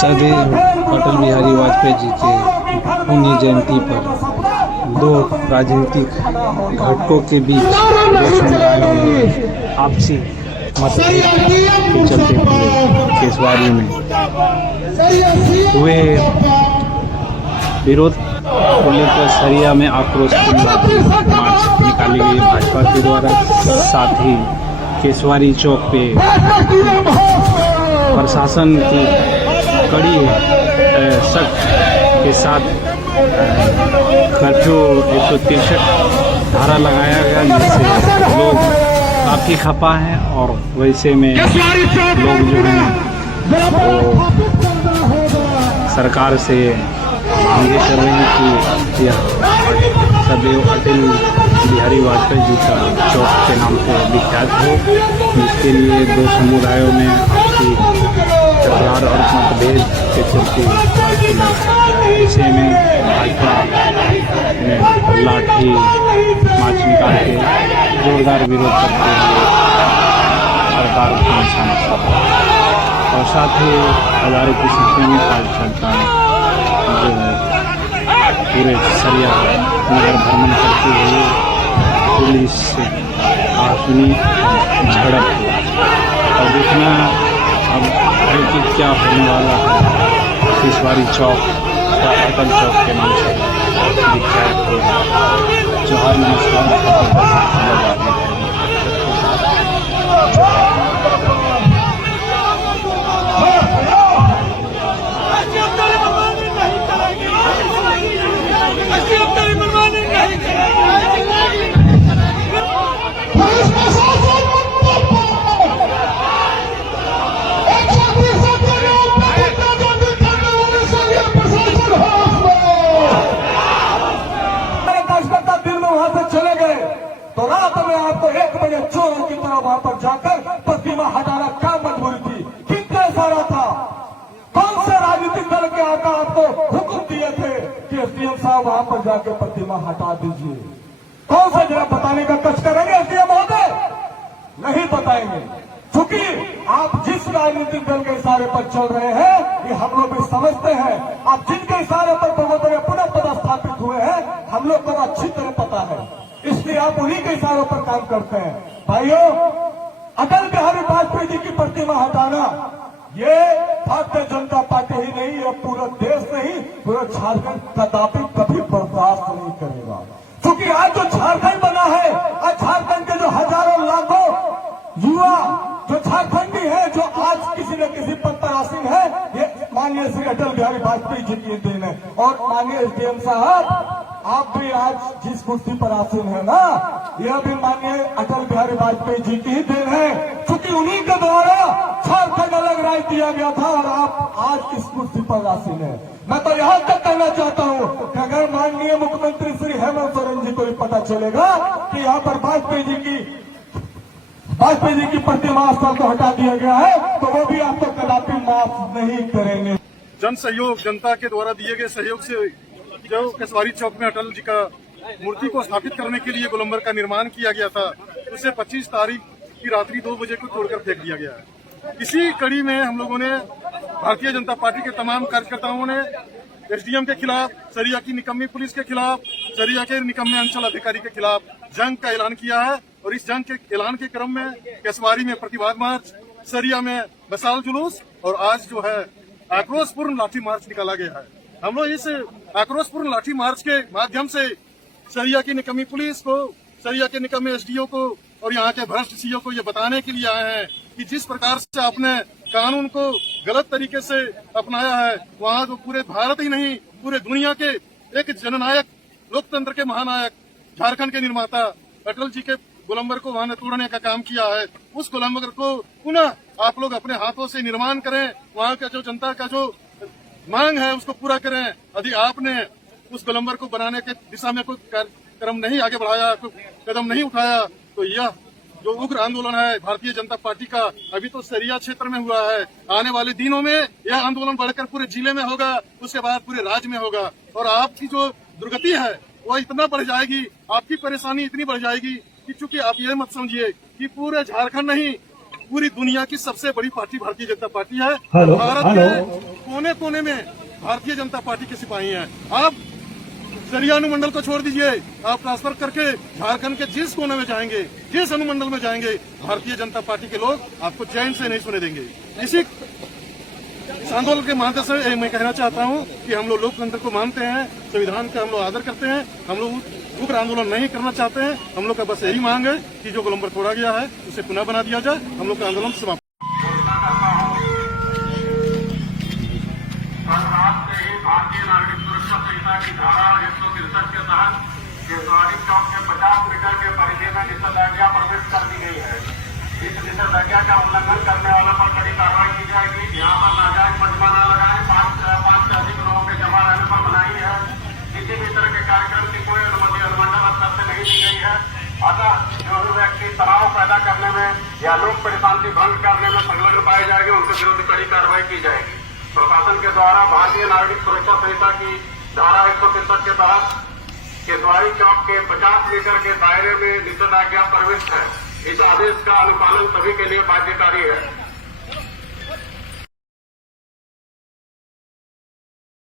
सदैव अटल बिहारी वाजपेयी जी के पुण्य जयंती पर दो राजनीतिक घटकों के बीच दो समुदायों में आपसी मतभेद के चलते हुए केसवारी में हुए विरोध को लेकर सरिया में आक्रोश मार्च निकाली गई भाजपा के द्वारा। साथ ही केसवारी चौक पे प्रशासन की कड़ी सख्त के साथ कर्फ्यू 163 धारा लगाया गया, जिससे लोग काफ़ी खपा हैं। और वैसे में लोग जो हैं वो सरकार से मांगे कर रहे हैं कि यह सदैव अटल बिहारी वाजपेयी जी का चौक के नाम से विख्यात हो, जिसके लिए दो समुदायों में आपसी तकरार और मतभेद के चलते इसे में भाजपा ने लाठी मार्च निकाल के जोरदार विरोध करते हुए सरकार को निशाना साधा। और साथ ही हजारों की संख्या में कार्यकर्ता जो है पूरे सरिया नगर भ्रमण करते हुए पुलिस से आसुनी झड़प हुआ। और देखना अब है कि क्या होने वाला है। केसवारी चौक या अटल चौक के नाम से विख्यात हो। जोहार, नमस्कार। तो रात में आपको 1 बजे चोरों की तरह वहां पर जाकर प्रतिमा हटाना क्या मजबूरी थी? कितना सारा था? कौन से राजनीतिक दल के आका आपको हुक्म दिए थे कि एसडीएम साहब वहां पर जाकर प्रतिमा हटा दीजिए? कौन सा जरा बताने का कष्ट करेंगे एसडीएम महोदय? नहीं बताएंगे, क्योंकि आप जिस राजनीतिक दल के इशारे पर चल रहे हैं ये हम लोग भी समझते हैं। आप जिनके इशारे पर भगवत पुनः पदस्थापित हुए हैं हम लोग को अच्छी तरह पता है, इसलिए आप उन्हीं के इशारों पर काम करते हैं। भाइयों, अटल बिहारी वाजपेयी जी की प्रतिमा हटाना ये भारतीय जनता पार्टी ही नहीं, ये पूरा देश नहीं, पूरा झारखंड कदापि कभी बर्दाश्त नहीं करेगा। क्योंकि आज जो झारखंड बना है, आज झारखंड के जो हजारों लाखों युवा जो झारखंडी है, जो आज किसी न किसी पद पर आसीन है, ये माननीय श्री अटल बिहारी वाजपेयी जी की देन है। और माननीय एसडीएम साहब, आप भी आज जिस कुर्सी पर आसीन है ना, यह भी माननीय अटल बिहारी वाजपेयी जी की ही देन है, क्योंकि उन्हीं के द्वारा झारखंड अलग राज्य दिया गया था और आप आज इस कुर्सी पर आसीन है। मैं तो यहाँ तक कहना चाहता हूँ कि अगर माननीय मुख्यमंत्री श्री हेमंत सोरेन जी को भी पता चलेगा कि यहाँ पर वाजपेयी जी की प्रतिमा स्थल को हटा दिया गया है, तो वो भी आपको कदापि माफ नहीं करेंगे। जन सहयोग, जनता के द्वारा दिए गए सहयोग से जो केसवारी चौक में अटल जी का मूर्ति को स्थापित करने के लिए गोलंबर का निर्माण किया गया था, उसे 25 तारीख की रात्रि 2 बजे को तोड़कर फेंक दिया गया है। इसी कड़ी में हम लोगों ने भारतीय जनता पार्टी के तमाम कार्यकर्ताओं ने एसडीएम के खिलाफ, सरिया की निकम्मी पुलिस के खिलाफ, सरिया के निकम्मे अंचल अधिकारी के खिलाफ जंग का ऐलान किया है। और इस जंग के ऐलान के क्रम में केसवारी में प्रतिवाद मार्च, सरिया में मशाल जुलूस और आज जो है आक्रोशपूर्ण लाठी मार्च निकाला गया है। हम लोग इस आक्रोशपूर्ण लाठी मार्च के माध्यम से सरिया की निकम्मी पुलिस को, सरिया के निकम्मे एसडीओ को और यहाँ के भ्रष्ट सीओ को ये बताने के लिए आए हैं कि जिस प्रकार से आपने कानून को गलत तरीके से अपनाया है, वहाँ जो पूरे भारत ही नहीं पूरे दुनिया के एक जननायक, लोकतंत्र के महानायक, झारखंड के निर्माता अटल जी के गोलंबर को वहाँ ने तोड़ने का काम किया है, उस गोलंबर को पुनः आप लोग अपने हाथों से निर्माण करें। वहाँ का जो जनता का जो मांग है उसको पूरा करें। यदि आपने उस गोलंबर को बनाने के दिशा में कोई कार्यक्रम नहीं आगे बढ़ाया, कोई कदम नहीं उठाया, तो यह जो उग्र आंदोलन है भारतीय जनता पार्टी का, अभी तो सरिया क्षेत्र में हुआ है, आने वाले दिनों में यह आंदोलन बढ़कर पूरे जिले में होगा, उसके बाद पूरे राज्य में होगा। और आपकी जो दुर्गति है वह इतना बढ़ जाएगी, आपकी परेशानी इतनी बढ़ जाएगी कि चूंकि आप ये मत समझिए कि पूरे झारखंड नहीं पूरी दुनिया की सबसे बड़ी पार्टी भारतीय जनता पार्टी है। भारत के कोने कोने में भारतीय जनता पार्टी के सिपाही हैं। आप सरिया अनुमंडल को छोड़ दीजिए, आप ट्रांसफर करके झारखंड के जिस कोने में जाएंगे, जिस अनुमंडल में जाएंगे, भारतीय जनता पार्टी के लोग आपको चैन से नहीं सुने देंगे। इसी आंदोलन के माध्यम से मैं कहना चाहता हूं कि हम लोग लोकतंत्र को मानते हैं, संविधान का हम लोग आदर करते हैं, हम लोग उग्र आंदोलन नहीं करना चाहते हैं। हम लोग का बस यही मांग है कि जो गोलंबर तोड़ा गया है उसे पुनः बना दिया जाए। हम लोग का आंदोलन समाप्त। भारतीय नागरिक सुरक्षा संहिता की धारा 163 के तहत केसवाड़ी चौक के 50 मीटर के परिधि में निषेधाज्ञा प्रवेश कर दी गई है। इस निषेधाज्ञा का उल्लंघन करने वालों पर कड़ी कार्रवाई की जाएगी। यहाँ पर नाजायज मजमा न लगाए, 5 से अधिक लोगों के जमा रहने पर मनाही है। किसी भी तरह के कार्यक्रम की कोई अनुमति अनुमंडल स्तर से नहीं दी गई है। अतः जो भी व्यक्ति तनाव पैदा करने में या लोक परिशांति भंग करने में संलग्न पाए जाएंगे, उनके विरुद्ध कड़ी कार्रवाई की जाएगी। प्रशासन के द्वारा भारतीय नागरिक सुरक्षा संहिता की धारा 163 के तहत केसवाड़ी चौक के 50 मीटर के दायरे में निषेधाज्ञा प्रविष्ट है। इस आदेश का अनुपालन सभी के लिए बाध्यकारी है।